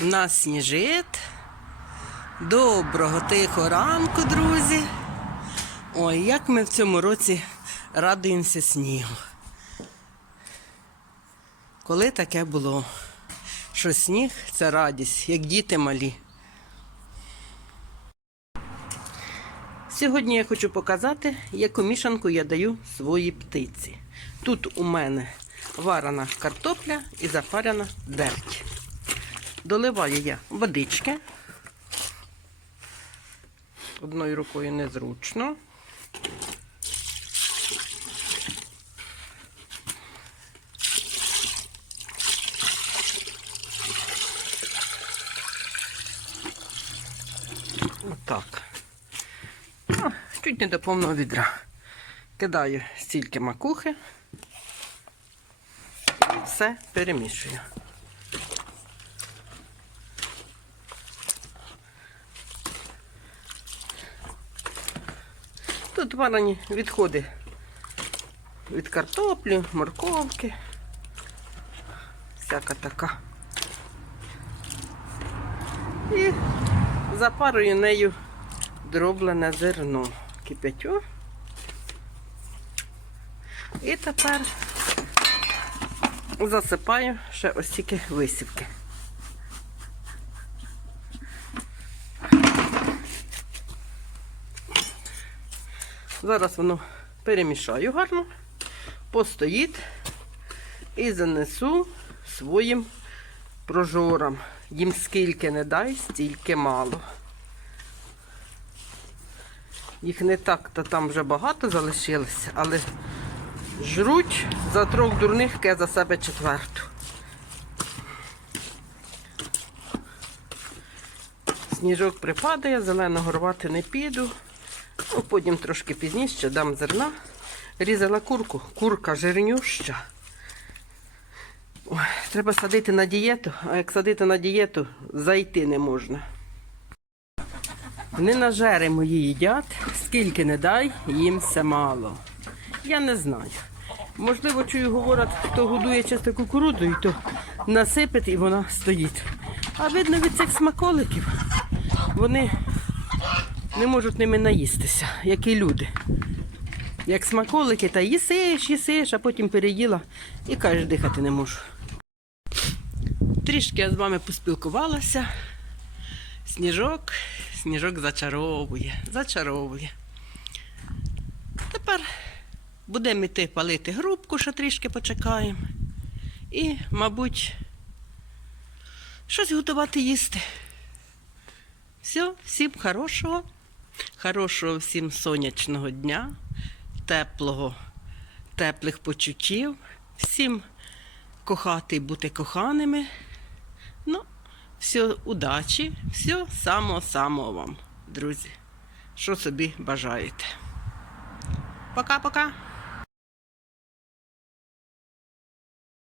нас сніжить. Доброго тихого ранку, друзі. Ой, як ми в цьому році радуємося снігу. Коли таке було, що сніг це радість, як діти малі. Сьогодні я хочу показати, яку мішанку я даю своїй птиці. Тут у мене варена картопля і запарена дерть. Доливаю я водички. Одною рукою незручно. Отак. Ну, чуть не до повного відра. Кидаю стільки макухи і все перемішую. Тут варені відходи від картоплі, морковки, всяка така. І запарую нею дроблене зерно. Кипятю. І тепер засипаю ще ось тільки висівки. Зараз воно перемішаю гарно, постоїть і занесу своїм прожорам. Їм скільки не дай, стільки мало. Їх не так, то там вже багато залишилося, але жруть за трьох дурних ке за себе четверту. Сніжок припадає, зеленого рвати не піду. Потім трошки пізніше дам зерна. Різала курку, курка жирнюща. Ой, треба садити на дієту, а як садити на дієту, зайти не можна. Не нажери мої їдять, скільки не дай, їм все мало. Я не знаю. Можливо, чую, говорять, хто годує чисто кукурудзою, то насипить і вона стоїть. А видно від цих смаколиків, вони не можуть ними наїстися, як і люди. Як смаколики, та їсиш, їсиш, а потім переїла і кажеш, дихати не можу. Трішки я з вами поспілкувалася. Сніжок, сніжок зачаровує, зачаровує. Тепер будемо йти палити грубку, ще трішки почекаємо. І, мабуть, щось готувати їсти. Все, всім хорошого, хорошого всім сонячного дня, теплого, теплих почуттів, всім кохати і бути коханими. Ну, все, удачі, все самого-самого вам, друзі. Що собі бажаєте. Пока-пока.